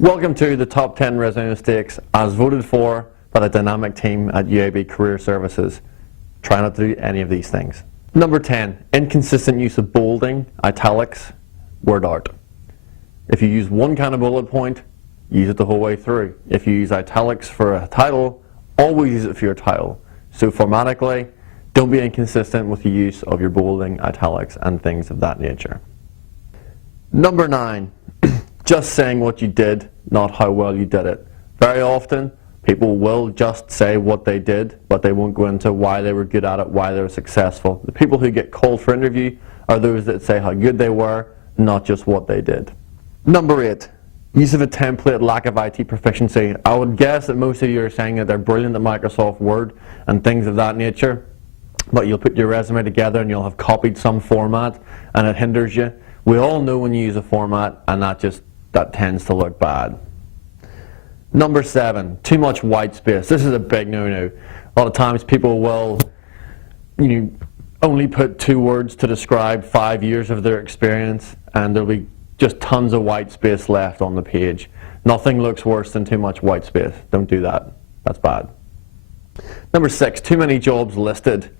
Welcome to the top 10 resume mistakes as voted for by the dynamic team at UAB Career Services. Try not to do any of these things. Number 10, inconsistent use of bolding, italics, word art. If you use one kind of bullet point, use it the whole way through. If you use italics for a title, always use it for your title. So formatically, don't be inconsistent with the use of your bolding, italics, and things of that nature. Number 9, just saying what you did, not how well you did it. Very often, people will just say what they did, but they won't go into why they were good at it, why they were successful. The people who get called for interview are those that say how good they were, not just what they did. Number 8, use of a template, lack of IT proficiency. I would guess that most of you are saying that they're brilliant at Microsoft Word and things of that nature, but you'll put your resume together and you'll have copied some format and it hinders you. We all know when you use a format, and that tends to look bad. Number 7, too much white space. This is a big no-no. A lot of times people will only put 2 words to describe 5 years of their experience, and there'll be just tons of white space left on the page. Nothing looks worse than too much white space. Don't do that. That's bad. Number 6, too many jobs listed.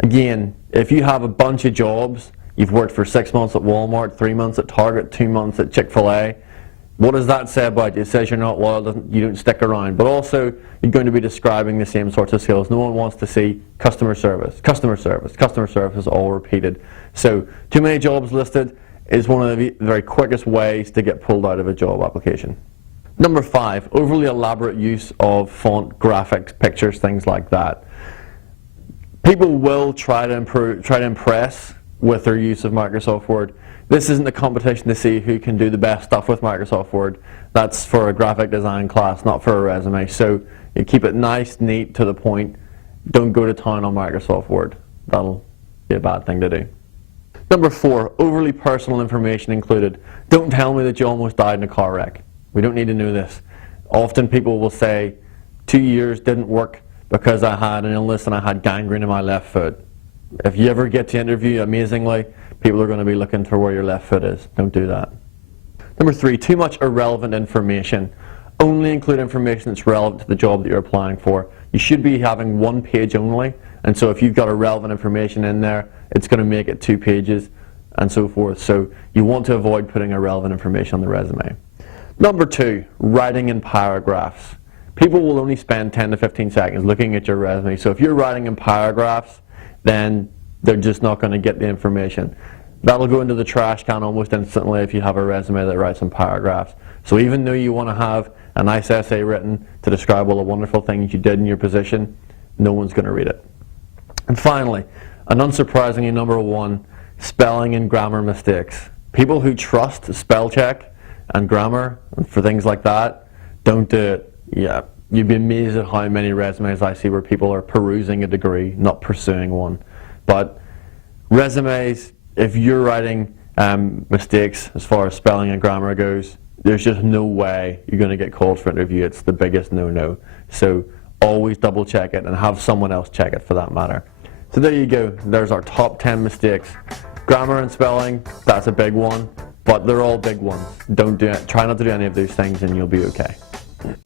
Again, if you have a bunch of jobs, you've worked for 6 months at Walmart, 3 months at Target, 2 months at Chick-fil-A, what does that say about you? It says you're not loyal, you don't stick around. But also, you're going to be describing the same sorts of skills. No one wants to see customer service, customer service, customer service, all repeated. So, too many jobs listed is one of the very quickest ways to get pulled out of a job application. Number 5, overly elaborate use of font, graphics, pictures, things like that. People will try to impress with their use of Microsoft Word. This isn't a competition to see who can do the best stuff with Microsoft Word. That's for a graphic design class, not for a resume. So you keep it nice, neat, to the point. Don't go to town on Microsoft Word. That'll be a bad thing to do. Number 4, overly personal information included. Don't tell me that you almost died in a car wreck. We don't need to know this. Often people will say, 2 years didn't work because I had an illness and I had gangrene in my left foot. If you ever get to interview, amazingly, people are going to be looking for where your left foot is. Don't do that. Number 3, too much irrelevant information. Only include information that's relevant to the job that you're applying for. You should be having 1 page only, and so if you've got irrelevant information in there, it's going to make it 2 pages and so forth. So you want to avoid putting irrelevant information on the resume. Number 2, writing in paragraphs. People will only spend 10 to 15 seconds looking at your resume, so if you're writing in paragraphs, then they're just not going to get the information. That'll go into the trash can almost instantly if you have a resume that writes in paragraphs. So even though you want to have a nice essay written to describe all the wonderful things you did in your position, no one's going to read it. And finally, and unsurprisingly, number 1, spelling and grammar mistakes. People who trust spell check and grammar and for things like that, don't do it. Yeah. You'd be amazed at how many resumes I see where people are perusing a degree, not pursuing one. But resumes, if you're writing mistakes as far as spelling and grammar goes, there's just no way you're going to get called for interview. It's the biggest no-no. So always double check it and have someone else check it for that matter. So there you go. There's our top 10 mistakes. Grammar and spelling, that's a big one, but they're all big ones. Don't do it. Try not to do any of those things and you'll be okay.